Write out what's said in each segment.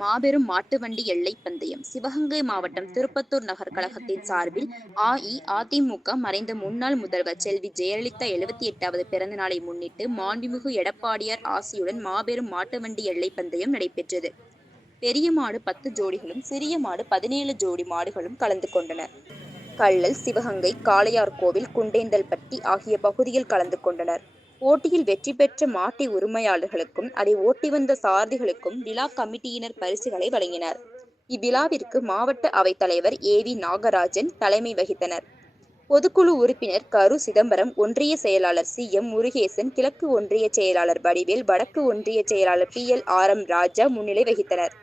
மாபெரும் மாட்டுவண்டி எல்லை பந்தயம். சிவகங்கை மாவட்டம் திருப்பத்தூர் நகர் கழகத்தின் சார்பில் அஇஅதிமுக மறைந்த முன்னாள் முதல்வர் செல்வி ஜெயலலிதா 78வது பிறந்த நாளை முன்னிட்டு மாண்புமிகு எடப்பாடியார் ஆசியுடன் மாபெரும் மாட்டுவண்டி எல்லை பந்தயம் நடைபெற்றது. பெரிய மாடு 10 ஜோடிகளும், சிறிய மாடு 17 ஜோடி மாடுகளும் கலந்து கொண்டனர். கள்ளல், சிவகங்கை, காளையார்கோவில், குண்டேந்தல்பட்டி ஆகிய பகுதியில் கலந்து கொண்டனர். போட்டியில் வெற்றி பெற்ற மாட்டு உரிமையாளர்களுக்கும் அதை ஓட்டி வந்த சாரதிகளுக்கும் விழா கமிட்டியினர் பரிசுகளை வழங்கினர். இவ்விழாவிற்கு மாவட்ட அவைத்தலைவர் ஏ.வி. நாகராஜன் தலைமை வகித்தனர். பொதுக்குழு உறுப்பினர் கரு சிதம்பரம், ஒன்றிய செயலாளர் சி.எம். முருகேசன், கிழக்கு ஒன்றிய செயலாளர் வடிவேல், வடக்கு ஒன்றிய செயலாளர் பி.எல்.ஆர்.எம். ராஜா முன்னிலை வகித்தனர்.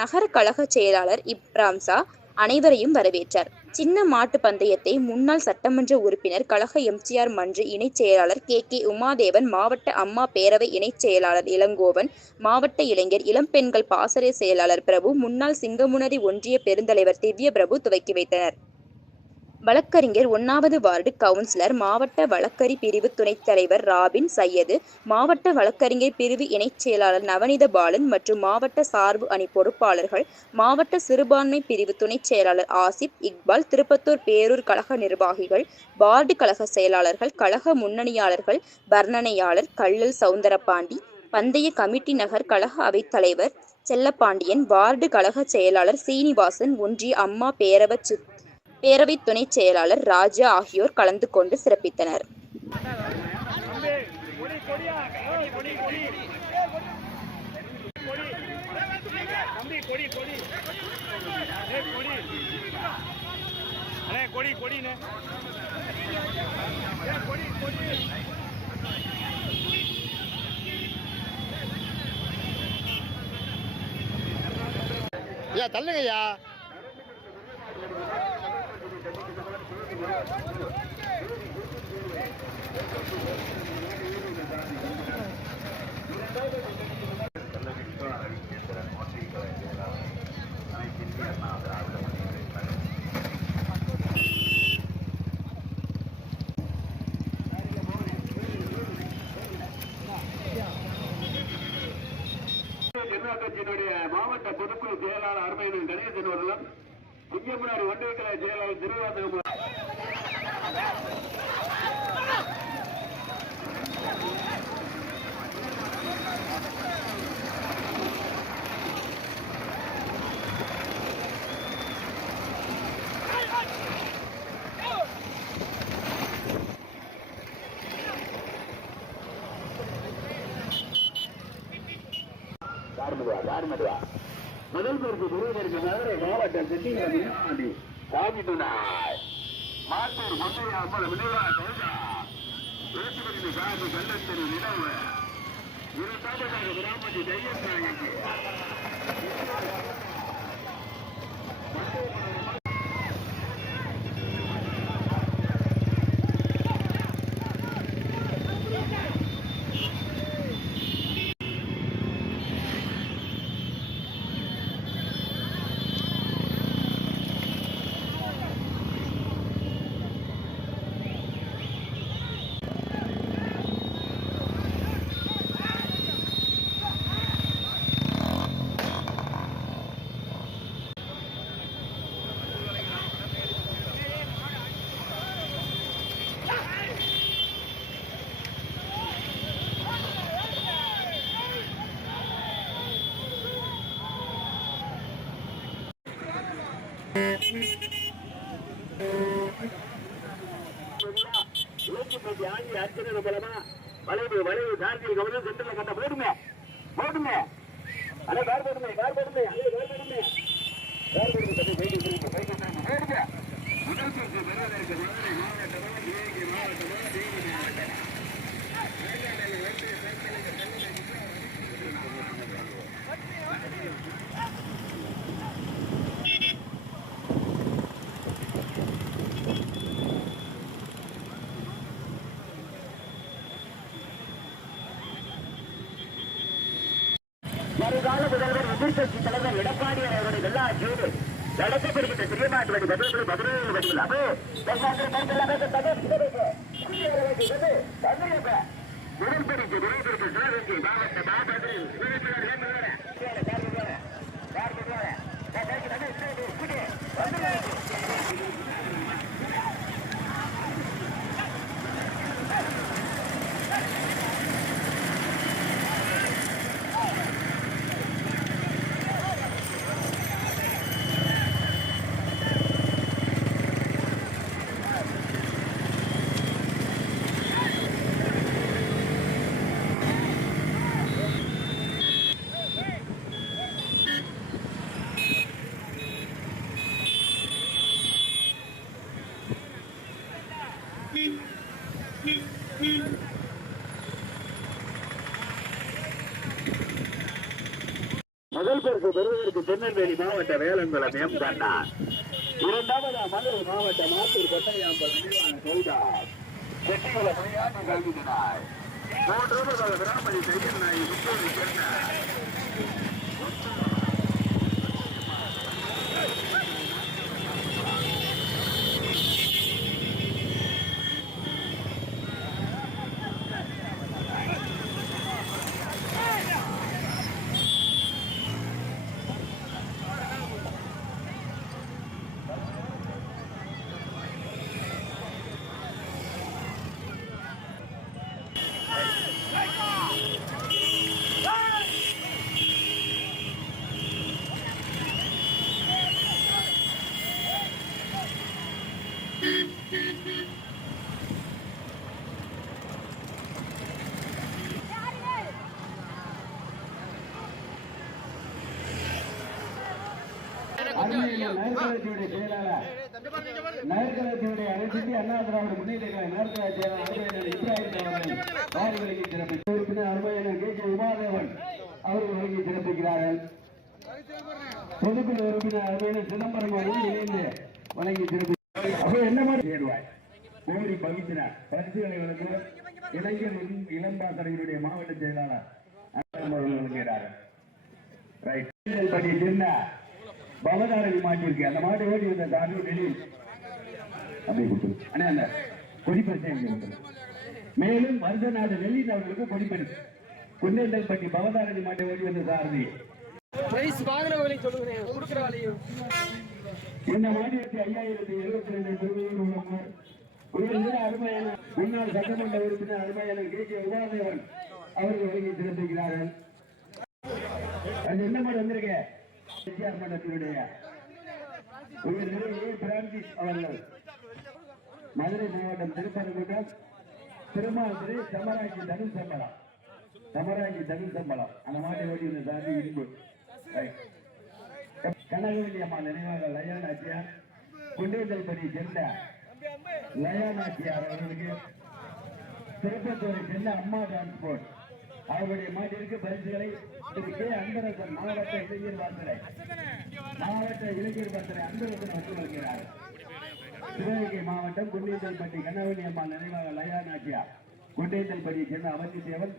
நகர கழக செயலாளர் இப்ராம்சா அனைவரையும் வரவேற்றார். சின்ன மாட்டு பந்தயத்தை முன்னாள் சட்டமன்ற உறுப்பினர், கழக எம்.ஜி.ஆர். மன்ற இணைச் செயலாளர் கே. உமாதேவன், மாவட்ட அம்மா பேரவை இணைச் செயலாளர் இளங்கோவன், மாவட்ட இளைஞர் இளம்பெண்கள் பாசறை செயலாளர் பிரபு, முன்னாள் சிங்கமுனரி ஒன்றிய பெருந்தலைவர் திவ்ய பிரபு துவக்கி வைத்தனர். வழக்கறிஞர் 1வது வார்டு கவுன்சிலர், மாவட்ட வழக்கறி பிரிவு துணைத் தலைவர் ராபின் சையது, மாவட்ட வழக்கறிஞர் பிரிவு இணைச் செயலாளர் நவநீத பாலன் மற்றும் மாவட்ட சார்பு அணி பொறுப்பாளர்கள், மாவட்ட சிறுபான்மை பிரிவு துணைச் செயலாளர் ஆசிப் இக்பால், திருப்பத்தூர் பேரூர் கழக நிர்வாகிகள், வார்டு கழக செயலாளர்கள், கழக முன்னணியாளர்கள், வர்ணனையாளர் கள்ளல் சவுந்தரபாண்டி, பந்தய கமிட்டி, நகர் கழக அவைத்தலைவர் செல்லப்பாண்டியன், வார்டு கழக செயலாளர் சீனிவாசன், ஒன்றிய அம்மா பேரவை துணைச் செயலாளர் ராஜா ஆகியோர் கலந்து கொண்டு சிறப்பித்தனர். தள்ளுங்கய்யா. மாவட்ட பொதுக்குழு செயலாளர் அருமையின் கணேசன் அவர்களும், சிங்கமுனாரி ஒன்றிய கழக செயலாளர் திருவாரூர் முதல் பரிசு பெறுவதற்கு மதுரை மாவட்டம் செட்டிநாடு சாமிதுனாய் மாத்தூர் முந்தைய அம்மன் விநியோக சோழா எழுத்துமதி சாமி கள்ளத்தின் நிலவு இரண்டாவதாக கிராமதி தையநாயகி வளைவு வளைவு கார்த்திகை கவனம் சென்டர்ல கட்ட போடுமே போடுமே அட கார் போடுமே கார் போடுமே கார் போடுமே கார் போடுமே போடுங்க முதல் பரிசு பெறுவதற்கு மதுரை மாவட்டமா சிவகங்கை மாவட்டமா தேனி மாவட்டமா வருங்கால முதல்வர் எதிர்கட்சி தலைவர் எடப்பாடியார் அவருடைய வெள்ளாட்சியோடு நடத்தப்படுகின்ற சிறியமாட்டு வடி பதில்கள் 17 வடிவில் அது உடன்படிக்கை நிறைவேற்ற சிவகங்கை மாவட்ட மாவட்டத்தில் முதல் பரிசு பெறுவதற்கு திருநெல்வேலி மாவட்ட வேலங்குளம் எம் கண்ணான், இரண்டாவது மதுரை மாவட்ட மாத்தூர் கொட்டையாம்பல் நினைவான சொல்தார் செட்டிகுள முனையாண்டி கல்வினாய், மூன்றாவது பிராமணி செய்யல் நாய் முத்தூர் சொன்னார். நகர்கழகத்தினுடைய செயலாளர், நகர்கழகத்தினுடைய அனைத்து அண்ணா திராவிட முன்னேற்ற கழக நகர்கழக செயலாளர் இப்ராஹிம் அவர்கள் வாரி வழங்கி சிறப்பித்தார். உறுப்பினர் அருமையான கே கே உமாதேவன் அவர்கள் வழங்கி சிறப்பிக்கிறார்கள். பொதுக்குழு உறுப்பினர் அருமையான சிதம்பரம் அவர்கள் இணைந்து வழங்கி சிறப்பிக்கிறார். அப்போ என்ன மாதிரி சேருவாய் கோரி பவித்ரா பரிசுகளை வழங்கும் இளைஞர் இளம்பாசறையினுடைய மாவட்ட செயலாளர் அவர்கள் வழங்குகிறார்கள். ரைட் படி சின்ன பவதாரதி மாட்டி இருக்கு, அந்த மாட்டை ஓடி வந்த தாண்டி டெல்லியில் அப்படியே கொடுத்து ஆனா அந்த கொடிப்பரிசை. மேலும் வருட நாடு டெல்லியில் அவர்களுக்கு கொடிப்பரிசு குண்டேந்தல் பட்டி பவதாரதி மாட்டை ஓடி வந்த சாரதி இந்த மாநிலத்தை 5072 அருமையான முன்னாள் சட்டமன்ற உறுப்பினர் அருமையான கே கே உமாதேவன் அவர்கள் வழங்கி சிறப்பிக்கிறார்கள். அது என்ன மாதிரி வந்திருக்க மன்றத்தினுடைய பிரான்சிஸ் அவர்கள் மதுரை மாவட்டம் திருப்பரங்குன்றம் திருமாதிரி சமராட்சி தமிழ் சம்பளம் அந்த மாட்டை ஓடி வந்த சாதி இன்பு கனகவல்லி அம்மா நினைவாக லயா நாச்சியார் குண்டேந்தல் படி சென்ற லயா நாச்சியார் அவர்களுக்கு திருப்பத்தூரை சென்ற அம்மா டிரான்ஸ்போர்ட் அவருடைய மாட்டிற்கு பரிசுகளை திரு கே அன்பரசன் மாவட்ட இளைஞர் பாத்திரை அன்பரசன் வந்து வருகிறார். சிவகங்கை மாவட்டம் குண்டேந்தல்பட்டி கனகவல்லி அம்மா நினைவாக லயா நாச்சியார் குண்டேந்தல்படியை சேர்ந்த அவந்தி தேவன்